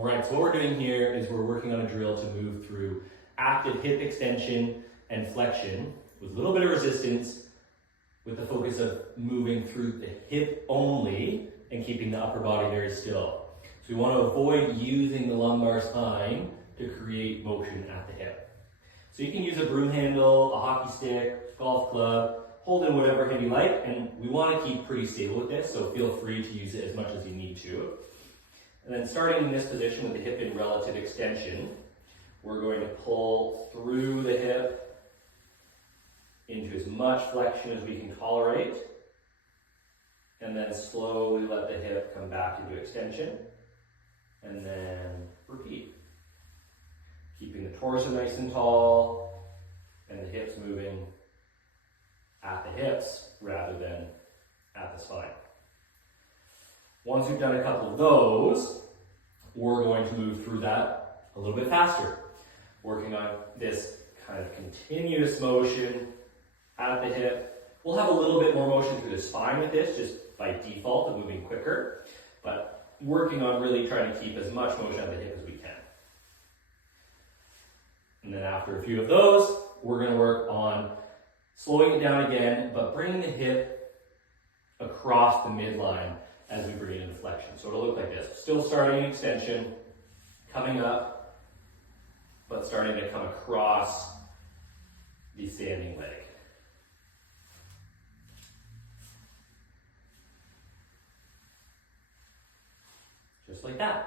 All right, so what we're doing here is we're working on a drill to move through active hip extension and flexion with a little bit of resistance, with the focus of moving through the hip only and keeping the upper body very still. So we want to avoid using the lumbar spine to create motion at the hip. So you can use a broom handle, a hockey stick, golf club, hold in whatever hand you like, and we want to keep pretty stable with this, so feel free to use it as much as you need to. And then starting in this position with the hip in relative extension, we're going to pull through the hip into as much flexion as we can tolerate, and then slowly let the hip come back into extension, and then repeat. Keeping the torso nice and tall, and the hips moving at the hips rather than at the spine. Once we've done a couple of those, we're going to move through that a little bit faster, working on this kind of continuous motion at the hip. We'll have a little bit more motion through the spine with this, just by default of moving quicker, but working on really trying to keep as much motion at the hip as we can. And then after a few of those, we're going to work on slowing it down again, but bringing the hip across the midline as we bring it into flexion. So it'll look like this. Still starting in extension, coming up, but starting to come across the standing leg. Just like that.